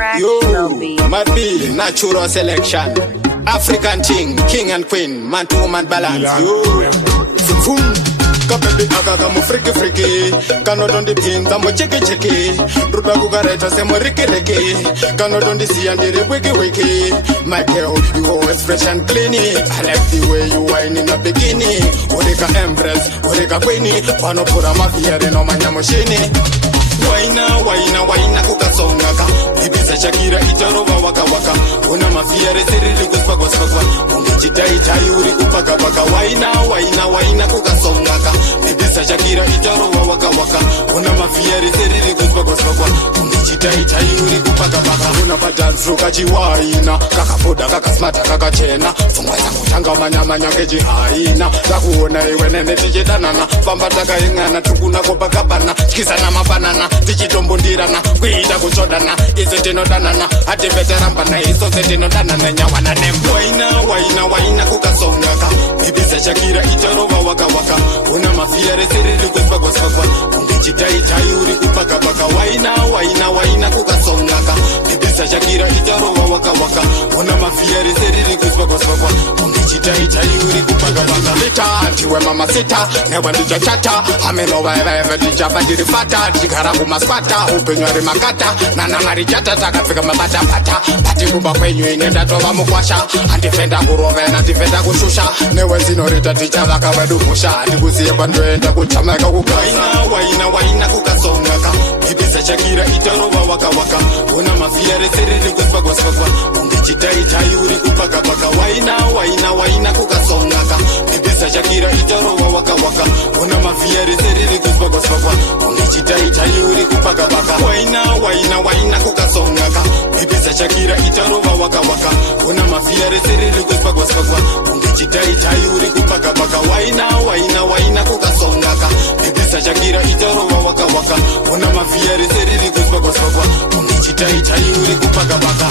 track, Mad B, natural selection. African thing, king and queen, man to man balance. Kapebi akaga mu friki friki, kano dondi pinza mu cheki cheki, rupa kugareta se mu riki riki, kano dondi si andiri wiki wiki. My girl, you always fresh and clean. I like the way you whine in a bikini. Ureka empress, ureka queenie, pano pura mafiere no manya mushini. Waina kukasongaka, ibiza Shakira itarova waka waka, una mafiere serili kuspagwa spagwa, ungejita itayuri kupaka baka. Waina kukasongaka, ibiza Shakira itarova waka waka, una mafiere serili kuspagwa spagwa, ungejita itayuri kupaka baka. Una dance floor kachiwaina, kakapoda kakasmata kakachena, fungweza kutanga manya keji haina, takuona iwe nene tichidanana, pamba takaingana tukuna kopaka bana, chikisana mabanana, tichitombondirana, kuita kuchodana, izetinodanana, ativeterambana, isozetinodanana, nyawana nembo. Waina kukasongaka, ibiza Shakira itarova waka waka, una mafiere serili kuspagwa spagwa, ungejita itayuri kupaka baka. Waina kukasongaka, ibiza Shakira itarova waka waka, una mafiere serili kuspagwa spagwa, ungejita itayuri kupaka baka. Lita antiwe mama sita, newa ndija chata, ameno wae ndija bandiri fata, jikara kumaspata, upenyori makata, nanangari jata takafika mabata bata, pati kuba kwenyu inenda toba mukwasha, antifenda kurove na antifenda kushusha, newe zinorita ticha waka wedumusha, antikusiye banduenda kuchameka kukasa. Waina kukasongaka, ibiza Shakira itarova waka waka, una mafiere serili kuspagwa spagwa, ungejita itayuri kupaka baka. Waina kukasongaka, ibiza Shakira itarova waka waka, una mafiere serili kuspagwa spagwa, ungejita itayuri kupaka baka. Waina kukasongaka, ibiza Shakira itarova waka waka, una mafiere serili kuspagwa spagwa, ungejita itayuri kupaka baka. Waina kukasongaka, ibiza Shakira itarova waka waka, una mafiere serili kuspagwa spagwa, ungejita itayuri kupaka baka.